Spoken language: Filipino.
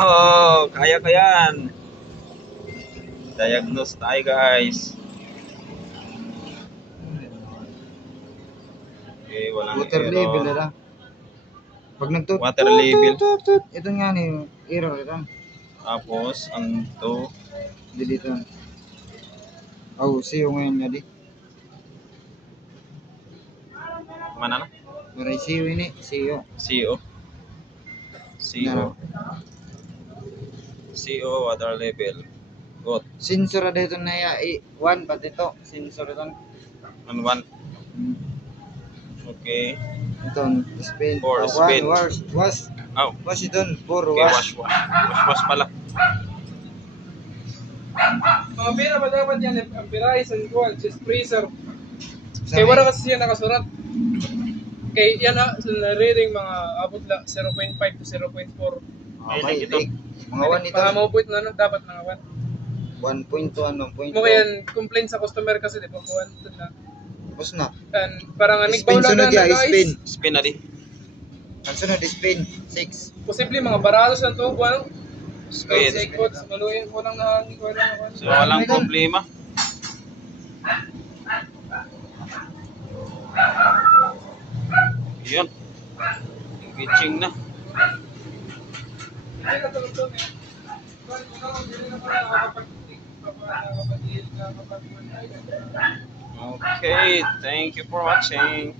Oh, kaya ko yan. Diagnose tayo guys. Okay, walang Water error. level na lang. Pag nagtut Water level. ito nga ni error ito. Tapos, ang to. Dito. Oh, siyo ngayon nga di. Mana na? Maray siyo ini, siyo. CO. CO. CO, water level. Good. Sensor na dito na ya, 1 pati ito. Sensor ito. On one. Okay. Ito, spin. Four, Oh, spin. Wash. Oh. Wash ito, 4 Okay, wash. wash pala. Mga pera ba dapat yan? Amperize and kuwan, chest freezer. Kaya wala kasi siya nakasurat. Kaya yan na, sa reading mga abot la 0.5 to 0.4. Okay, ito. mga 1 ito. Para maupuit na no, dapat mga 1.2 ano, 1.2. Mo yan, complain sa customer kasi di ba kuwan na. Tapos na. And parang anig Spin bawla sunod na ya, spin. Spin na di. Ang sunod, spin. 6. Posible mga baratos lang to kuwan. Spin. Sa ikot, maluyan ko lang nahangin ko lang ako. So, walang problema. Yun. Engaging na. Okay, thank you for watching.